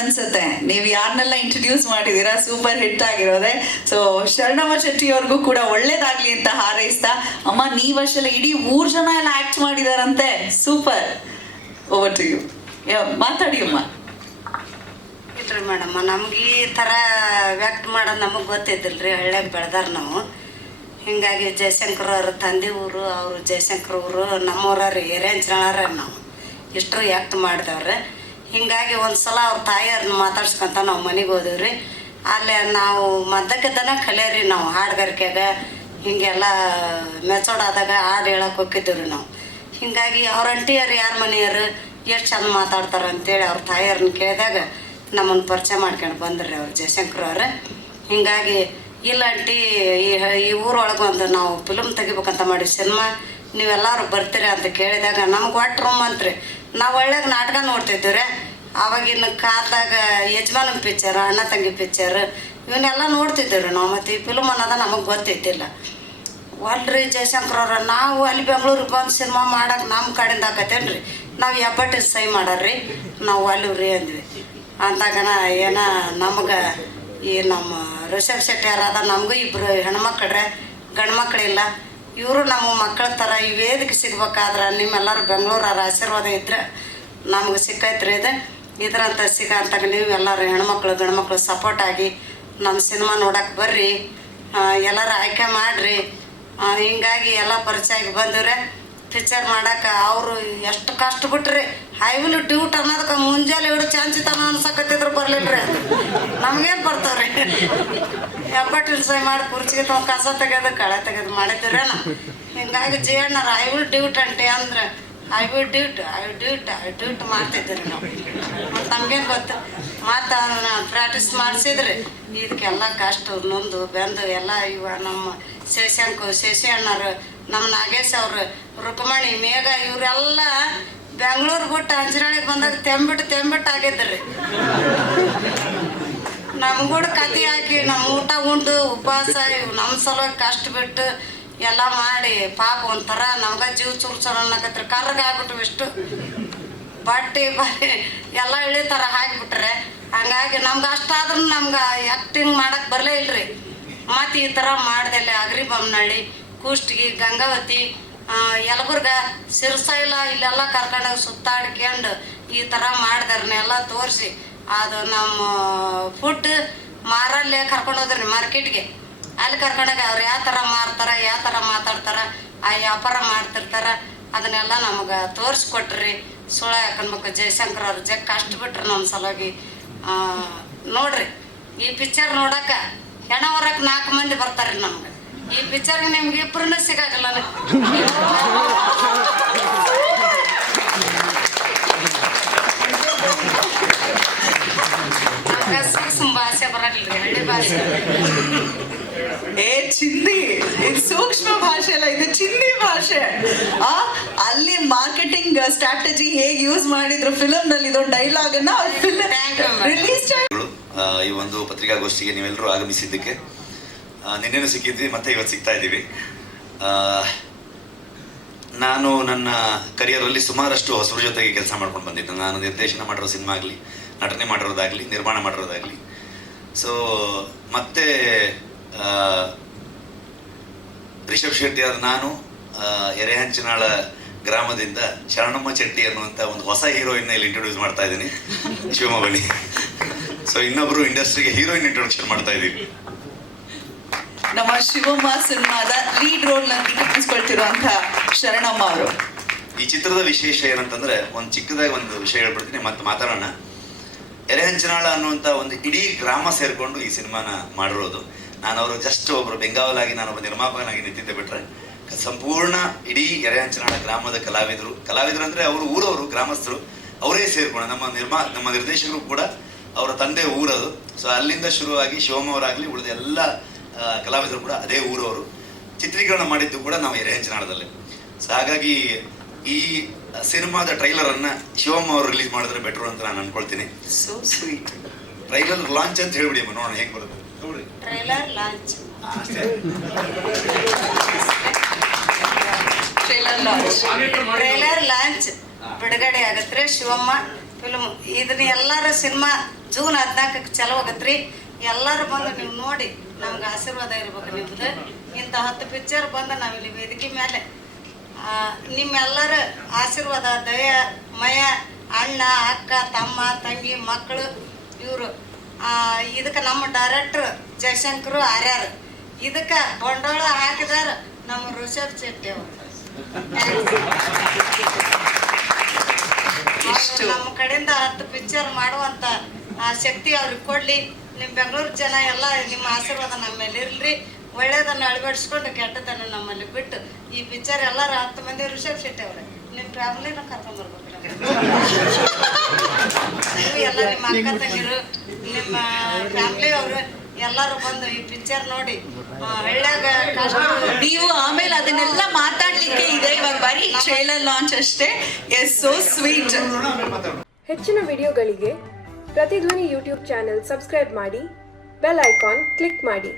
ಅನ್ಸುತ್ತೆ. ನೀವು ಯಾರನ್ನೆಲ್ಲ ಇಂಟ್ರೊಡ್ಯೂಸ್ ಮಾಡಿದೀರಾ ಸೂಪರ್ ಹಿಟ್ ಆಗಿರೋದೆ. ಸೊ ಶರಣಮ್ಮ ಶೆಟ್ಟಿ ಅವ್ರಿಗೂ ಕೂಡ ಒಳ್ಳೇದಾಗ್ಲಿ ಅಂತ ಹಾರೈಸ್ತಾ, ಅಮ್ಮ ನೀವಷ್ಟೆಲ್ಲ ಇಡೀ ಮೂರ್ ಜನ ಎಲ್ಲ ಆಕ್ಟ್ ಮಾಡಿದಾರಂತೆ. ಸೂಪರ್ ಓವರ್ ಟು ಯು, ಮಾತಾಡಿ ಅಮ್ಮ. ಇಲ್ರಿ ಮೇಡಮ್, ನಮ್ಗೆ ಈ ಥರ ವ್ಯಕ್ತ ಮಾಡೋದು ನಮಗೆ ಗೊತ್ತಿದ್ದಿಲ್ಲ ರೀ ಹಳ್ಳಿಯಾಗ ಬೆಳೆದಾರ ನಾವು. ಹಿಂಗಾಗಿ ಜಯಶಂಕರ್ ಅವ್ರ ತಂದೆ ಊರು, ಅವರು ಜಯಶಂಕರ್ ಊರು, ನಮ್ಮೂರವ್ರು ಏರೇಂಜ್ನವ್ರ ನಾವು. ಇಷ್ಟರು ಆ್ಯಕ್ಟ್ ಮಾಡಿದವ್ರೆ. ಹಿಂಗಾಗಿ ಒಂದು ಸಲ ಅವ್ರ ತಾಯಿಯವ್ರನ್ನ ಮಾತಾಡ್ಸ್ಕೊಂತ ನಾವು ಮನೆಗೆ ರೀ. ಅಲ್ಲೇ ನಾವು ಮದ್ದಕ್ಕಿದ್ದನ ಕಲಿಯರಿ ನಾವು ಹಾಡುಗಾರಿಕೆಗ. ಹಿಂಗೆಲ್ಲ ಮೆಚೋಡಾದಾಗ ಹಾಡು ಹೇಳಕ್ಕೆ ಹೋಗಿದ್ದೀವಿ ರೀ ನಾವು. ಹಿಂಗಾಗಿ ಅವ್ರ ಅಂಟಿಯರು ಯಾರ ಮನೆಯವರು? ಎಷ್ಟು ಚಂದ ಮಾತಾಡ್ತಾರೆ ಅಂತೇಳಿ ಅವ್ರ ತಾಯಿಯವ್ರನ್ನ ಕೇಳಿದಾಗ ನಮ್ಮನ್ನು ಪರಿಚಯ ಮಾಡ್ಕೊಂಡು ಬಂದ್ರಿ ಅವ್ರು ಜಯಶಂಕರ್ ಅವ್ರು. ಹಿಂಗಾಗಿ ಇಲ್ಲ ಅಂಟಿ, ಈ ಈ ಊರೊಳಗೆ ಒಂದು ನಾವು ಫಿಲಮ್ ತೆಗಿಬೇಕಂತ ಮಾಡಿ ಸಿನಿಮಾ, ನೀವೆಲ್ಲರೂ ಬರ್ತೀರಿ ಅಂತ ಕೇಳಿದಾಗ ನಮ್ಗೆ ಒಟ್ಟು ರೂಮ್ ಅಂತ್ರಿ ನಾವು ಒಳ್ಳೆ ನಾಟಕ ನೋಡ್ತಿದ್ವಿ ರೀ ಆವಾಗಿನ ಕಾಲದಾಗ ಯಜಮಾನ ಪಿಕ್ಚರ್ ಅಣ್ಣ ತಂಗಿ ಪಿಕ್ಚರ್ ಇವನ್ನೆಲ್ಲ ನೋಡ್ತಿದ್ದೀವಿ ನಾವು, ಮತ್ತು ಈ ಫಿಲ್ಮ್ ಅನ್ನೋದು ನಮಗೆ ಗೊತ್ತಿದ್ದಿಲ್ಲ. ಅಲ್ರಿ ಜಯಶಂಕರ್ ಅವ್ರ, ನಾವು ಅಲ್ಲಿ ಬೆಂಗಳೂರಿಗೆ ಬಂದು ಸಿನಿಮಾ ಮಾಡಕ್ಕೆ ನಮ್ಮ ಕಡೆಯಿಂದ ಆಕತ್ತೇನು ರೀ ನಾವು ಎಪ್ಪಟ್ಟು ಸೈ ಮಾಡಾರ್ರಿ, ನಾವು ಅಲ್ಲಿವ್ರಿ ಅಂದ್ವಿ. ಅಂತಾಗನ ಏನ ನಮ್ಗೆ ಈ ನಮ್ಮ ರಿಷಬ್ ಶೆಟ್ಟಿ ಯಾರಾದ, ನಮಗೂ ಇಬ್ಬರು ಹೆಣ್ಮಕ್ಳ್ರೆ ಗಂಡು ಮಕ್ಕಳಿಲ್ಲ ಇವರು ನಮ್ಮ ಮಕ್ಕಳ ಥರ ಈ ವೇದಿಕೆ ಸಿಗ್ಬೇಕಾದ್ರೆ ನಿಮ್ಮೆಲ್ಲರೂ ಬೆಂಗಳೂರವ್ರ ಆಶೀರ್ವಾದ ಇದ್ರೆ ನಮ್ಗೆ ಸಿಕ್ಕೈತ್ರಿ ಇದು. ಇದರಂತ ಸಿಗಂತಾಗ ನೀವು ಎಲ್ಲರೂ ಹೆಣ್ಮಕ್ಳು, ಗಂಡ್ಮಕ್ಳು ಸಪೋರ್ಟ್ ಆಗಿ ನಮ್ಮ ಸಿನಿಮಾ ನೋಡಕ್ಕೆ ಬರ್ರಿ. ಎಲ್ಲರೂ ಆಯ್ಕೆ ಮಾಡಿರಿ. ಹಿಂಗಾಗಿ ಎಲ್ಲ ಪರಿಚಯ ಆಗಿ ಬಂದಿವ್ರೆ. ಪಿಕ್ಚರ್ ಮಾಡಕ್ಕೆ ಅವರು ಎಷ್ಟು ಕಷ್ಟ ಬಿಟ್ರಿ. ಹೈವಿಲ್ ಡ್ಯೂಟ್ ಅನ್ನೋದಕ್ಕೆ ಮುಂಜಾನೆ ಹಿಡಿದು ಚಾನ್ಸಿತನ ಅನ್ಸಕತ್ತಿದ್ರು ಬರ್ಲಿಲ್ರಿ. ನಮ್ಗೇನು ಬರ್ತಾವ್ರಿ? ಎಬ್ಬಟ್ಟಿನ ಸೈ ಮಾಡಿ ಕುರ್ಚಿಗೆ ತಮ್ಮ ಕಸ ತೆಗೆದು, ಕಳೆ ತೆಗೆದು ಮಾಡಿದ್ದೀರೇನ? ಹಿಂಗಾಗಿ ಜೇ ಅಣ್ಣರ ಐ ವಿಲ್ ಡ್ಯೂಟ್ ಅಂಟೆ ಅಂದ್ರೆ I will do it I do it I do it ಮಾಡ್ತಿದ್ರಿ ನಾವು. ಮತ್ತು ನಮ್ಗೇನು ಗೊತ್ತು? ಮತ್ತು ಪ್ರಾಕ್ಟೀಸ್ ಮಾಡಿಸಿದ್ರಿ ಇದಕ್ಕೆಲ್ಲ ಕಷ್ಟ ನೊಂದು ಬೆಂದು, ಎಲ್ಲ ಇವ ನಮ್ಮ ಶಶಾಂಕು ಶಶಿ ಅಣ್ಣರು ನಮ್ಮ ನಾಗೇಶ್ ಅವರು, ರುಕ್ಮಣಿ, ಮೇಘ, ಇವರೆಲ್ಲ ಬೆಂಗಳೂರು ಬಿಟ್ಟು ಅಂಜನಾಳಿಗೆ ಬಂದಾಗ ತೆಂಬಿಟ್ಟು ತೆಂಬಿಟ್ಟು ಆಗಿದ್ರಿ. ನಮ್ಗೂಡ ಕತಿ ಹಾಕಿ ನಮ್ಮ ಊಟ ಉಂಡು, ಉಪವಾಸ ಇವು ನಮ್ಮ ಸಲುವಾಗಿ ಕಷ್ಟ ಬಿಟ್ಟು ಎಲ್ಲ ಮಾಡಿ, ಪಾಪ ಒಂಥರ ನಮ್ಗ ಜೀವ ಚುರುಚುರು ಅನ್ನಕತ್ರಿ. ಕರ್ಗ ಆಗ್ಬಿಟ್ವು ಇಷ್ಟು. ಬಟ್ಟೆ, ಬರೀ, ಎಲ್ಲ ಇಳಿ ಥರ ಹಾಕಿಬಿಟ್ರೆ, ಹಂಗಾಗಿ ನಮ್ಗೆ ಅಷ್ಟಾದ್ರೂ ನಮ್ಗೆ ಆ್ಯಕ್ಟಿಂಗ್ ಮಾಡಕ್ಕೆ ಬರಲೇ ಇಲ್ರಿ. ಮತ್ತು ಈ ಥರ ಮಾಡ್ದಲ್ಲಿ ಅಗ್ರಿ ಕೂಷ್ಟಿಗೆ, ಗಂಗಾವತಿ ಯಲಬುರ್ಗ ಇಲ್ಲ ಇಲ್ಲೆಲ್ಲ ಕರ್ಕೊಂಡೋಗಿ ಸುತ್ತಾಡ್ಕೊಂಡು ಈ ಥರ ಮಾಡ್ದಾರನ್ನೆಲ್ಲ ತೋರಿಸಿ. ಅದು ನಮ್ಮ ಫುಡ್ ಮಾರಲ್ಲೇ ಕರ್ಕೊಂಡು ಹೋದ್ರಿ ಮಾರ್ಕೆಟ್ಗೆ. ಅಲ್ಲಿ ಕರ್ಕೊಂಡಾಗ ಅವ್ರು ಯಾವ ಥರ ಮಾರ್ತಾರೆ, ಯಾವ ಥರ ಮಾತಾಡ್ತಾರೆ, ಆ ವ್ಯಾಪಾರ ಮಾಡ್ತಿರ್ತಾರೆ, ಅದನ್ನೆಲ್ಲ ನಮಗೆ ತೋರಿಸ್ಕೊಟ್ರಿ. ಸುಳ ಹಾಕೊಂಡ್ಬೇಕು ಜಯಶಂಕರ್ ಅವ್ರ ಜಗ್ ಕಷ್ಟ ಬಿಟ್ರು ನಮ್ಮ ಸಲುವಾಗಿ. ನೋಡ್ರಿ, ಈ ಪಿಕ್ಚರ್ ನೋಡಕ್ಕ ಹೆಣ ನಾಲ್ಕು ಮಂದಿ ಬರ್ತಾರ್ರಿ ನಮ್ಗೆ. ಈ ಪಿಚರ್ ನಿಮ್ಗೆ ಇಬ್ಬರನ್ನ ಸಿಗಾಗಲ್ಲ ಭಾಷೆ ಬರಲ್ಲ ಹಳ್ಳಿ ಭಾಷೆ. ಏ ಚಿಂದಿ ಇದು ಸೂಕ್ಷ್ಮ ಭಾಷೆ ಅಲ್ಲ ಇದು ಚಿಂದಿ ಭಾಷೆ. ಆ ಅಲ್ಲಿ ಮಾರ್ಕೆಟಿಂಗ್ ಸ್ಟ್ರಾಟಜಿ ಹೇಗೆ ಯೂಸ್ ಮಾಡಿದ್ರು ಫಿಲಮ್ನಲ್ಲಿ ಇದೊಂದು ಡೈಲಾಗ್ ಅನ್ನ. ರಿಲೀಸ್ ಈ ಒಂದು ಪತ್ರಿಕಾಗೋಷ್ಠಿಗೆ ನೀವೆಲ್ಲರೂ ಆಗಮಿಸಿದ್ದಕ್ಕೆ ನಿನ್ನೆನೂ ಸಿಕ್ಕಿದ್ವಿ, ಮತ್ತೆ ಇವತ್ತು ಸಿಗ್ತಾ ಇದ್ದೀವಿ. ನಾನು ನನ್ನ ಕರಿಯರಲ್ಲಿ ಸುಮಾರಷ್ಟು ಹೊಸರು ಜೊತೆಗೆ ಕೆಲಸ ಮಾಡ್ಕೊಂಡು ಬಂದಿದ್ದೆ. ನಾನು ನಿರ್ದೇಶನ ಮಾಡಿರೋ ಸಿನಿಮಾ ಆಗಲಿ, ನಟನೆ ಮಾಡಿರೋದಾಗಲಿ, ನಿರ್ಮಾಣ ಮಾಡಿರೋದಾಗಲಿ. ಸೊ ಮತ್ತೆ ರಿಷಬ್ ಶೆಟ್ಟಿ ಆದ ನಾನು ಎರೆಹಂಚನಾಳ ಗ್ರಾಮದಿಂದ ಶರಣಮ್ಮ ಚೆಟ್ಟಿ ಅನ್ನುವಂಥ ಒಂದು ಹೊಸ ಹೀರೋಯಿನ್ ಇಲ್ಲಿ ಇಂಟ್ರೊಡ್ಯೂಸ್ ಮಾಡ್ತಾ ಇದ್ದೀನಿ. ಶಿವಮೊಗ್ಗಲಿ ಸೊ ಇನ್ನೊಬ್ರು ಇಂಡಸ್ಟ್ರಿಗೆ ಹೀರೋಯಿನ್ ಇಂಟ್ರೊಡಕ್ಷನ್ ಮಾಡ್ತಾ ಇದೀವಿ ನಮ್ಮ ಶಿವಮ್ಮ ಸಿನಿಮಾದ ಲೀಡ್ ರೋಲ್ನಲ್ಲಿ ಶರಣಮ್ಮ ಅವರು. ಈ ಚಿತ್ರದ ವಿಶೇಷ ಏನಂತಂದ್ರೆ ಒಂದು ಚಿಕ್ಕದಾಗಿ ಒಂದು ವಿಷಯ ಹೇಳ್ಬಿಡ್ತೀನಿ ಮತ್ತೆ ಮಾತಾಡೋಣ. ಎರೆಹಂಚನಾಳ ಅನ್ನುವಂತ ಒಂದು ಇಡೀ ಗ್ರಾಮ ಸೇರ್ಕೊಂಡು ಈ ಸಿನಿಮಾನ ಮಾಡಿರೋದು. ನಾನು ಅವರು ಜಸ್ಟ್ ಒಬ್ರು ಬೆಂಗಾವಲಾಗಿ ನಾನು ಒಬ್ಬ ನಿರ್ಮಾಪಕನಾಗಿ ನಿಂತಿದ್ದೆ ಬಿಟ್ರೆ ಸಂಪೂರ್ಣ ಇಡೀ ಎರೆಹಂಚನಾಳ ಗ್ರಾಮದ ಕಲಾವಿದರು. ಕಲಾವಿದರು ಅಂದ್ರೆ ಅವರು ಊರವರು ಗ್ರಾಮಸ್ಥರು ಅವರೇ ಸೇರ್ಕೊಂಡು ನಮ್ಮ ನಿರ್ಮಾ ನಮ್ಮ ನಿರ್ದೇಶಕರು ಕೂಡ ಅವರ ತಂದೆ ಊರದು. ಸೊ ಅಲ್ಲಿಂದ ಶುರುವಾಗಿ ಶಿವಮ್ಮ ಅವರಾಗಲಿ ಉಳಿದ ಎಲ್ಲ ಕಲಾವಿದರು ಕೂಡ ಅದೇ ಊರವರು. ಚಿತ್ರೀಕರಣ ಮಾಡಿದ್ದು ಕೂಡ ನಾವು ಎರೆಹಂಚನಾಳದಲ್ಲಿ. ಸೊ ಹಾಗಾಗಿ ಈ ಸಿನಿಮಾದ ಟ್ರೈಲರ್ ಅನ್ನ ಶಿವಮ್ಮ ಅವರು ರಿಲೀಸ್ ಮಾಡಿದ್ರೆ ಬೆಟರ್ ಅಂತ ನಾನು ಅನ್ಕೊಳ್ತೀನಿ. ಟ್ರೈಲರ್ ಲಾಂಚ್ ಅಂತ ಹೇಳ್ಬಿಡಿ ಅಮ್ಮ ನೋಡೋಣ ಹೇಗೆ ಬರುತ್ತೆ. ಲಾಂಚ್. Trailer launch. ಬಿಡುಗಡೆ ಆಗತ್ತೆ. ಶಿವಮ್ಮ ಫಿಲ್ಮ್ ಇದನ್ನ ಎಲ್ಲಾರು ಸಿನಿಮಾ ಜೂನ್ ಹದಿನಾಲ್ಕಕ್ಕೆ ಚಲೋ ಎಲ್ಲರೂ ಬಂದು ನೀವು ನೋಡಿ, ನಮ್ಗೆ ಆಶೀರ್ವಾದ ಇರ್ಬೇಕು ನಿಮ್ದು. ಇಂಥ ಹತ್ತು ಪಿಕ್ಚರ್ ಬಂದು ನಾವಿಲ್ಲಿ ವೇದಿಕೆ ಮೇಲೆ ನಿಮ್ಮೆಲ್ಲರ ಆಶೀರ್ವಾದ, ದಯ, ಮಯ, ಅಣ್ಣ, ಅಕ್ಕ, ತಮ್ಮ, ತಂಗಿ, ಮಕ್ಕಳು, ಇವರು. ಇದಕ್ಕೆ ನಮ್ಮ ಡೈರೆಕ್ಟ್ರ್ ಜಯಶಂಕರ್ ಆರ್ಯಾರ ಇದಕ್ಕೆ ಬಂಡವಾಳ ಹಾಕಿದಾರ ನಮ್ಮ ಋಷಭ್ ಶೆಟ್ಟಿ ಅವರು. ಇಷ್ಟು. ನಮ್ಮ ಕಡೆಯಿಂದ ಹತ್ತು ಪಿಕ್ಚರ್ ಮಾಡುವಂತ ಶಕ್ತಿ ಅವ್ರಿಗೆ ಕೊಡ್ಲಿ. ನಿಮ್ಮ ಬೆಂಗಳೂರು ಜನ ಎಲ್ಲ ನಿಮ್ಮ ಆಶೀರ್ವಾದ ನಮ್ಮ ಮೇಲೆ ಇರ್ಲಿ. ಒಳ್ಳೇದನ್ನ ಅಳವಡಿಸ್ಕೊಂಡು ಕೆಟ್ಟದನ್ನ ನಮ್ಮಲ್ಲಿ ಬಿಟ್ಟು ಈ ಪಿಕ್ಚರ್ ಎಲ್ಲರೂ ಹತ್ತು ಮಂದಿ ರಿಷಬ್ ಶೆಟ್ಟಿ ಅವ್ರೆ ನಿಮ್ಮ ಫ್ಯಾಮಿಲಿನ ಕರ್ಕೊಂಡ್ ಬರ್ಬೇಕು ನೀವು ಎಲ್ಲ ನಿಮ್ಮ ಅಕ್ಕ ತಂಗಿರು, ನಿಮ್ಮ ಫ್ಯಾಮಿಲಿ ಅವರು ಎಲ್ಲರೂ ಬಂದು ಈ ಪಿಕ್ಚರ್ ನೋಡಿ. ನೀವು ಆಮೇಲೆ ಅದನ್ನೆಲ್ಲ ಮಾತಾಡ್ಲಿಕ್ಕೆ ಇದೆ. ಇವಾಗ ಬರೀ ಟ್ರೇಲರ್ ಲಾಂಚ್ ಅಷ್ಟೇ. ಎಸ್ ಸೋ ಸ್ವೀಟ್ ಹೆಚ್ಚಿನ ವಿಡಿಯೋಗಳಿಗೆ ಪ್ರತಿಧ್ವನಿ ಯೂಟ್ಯೂಬ್ ಚಾನೆಲ್ ಸಬ್ಸ್ಕ್ರೈಬ್ ಮಾಡಿ ಬೆಲ್ ಐಕಾನ್ ಕ್ಲಿಕ್ ಮಾಡಿ.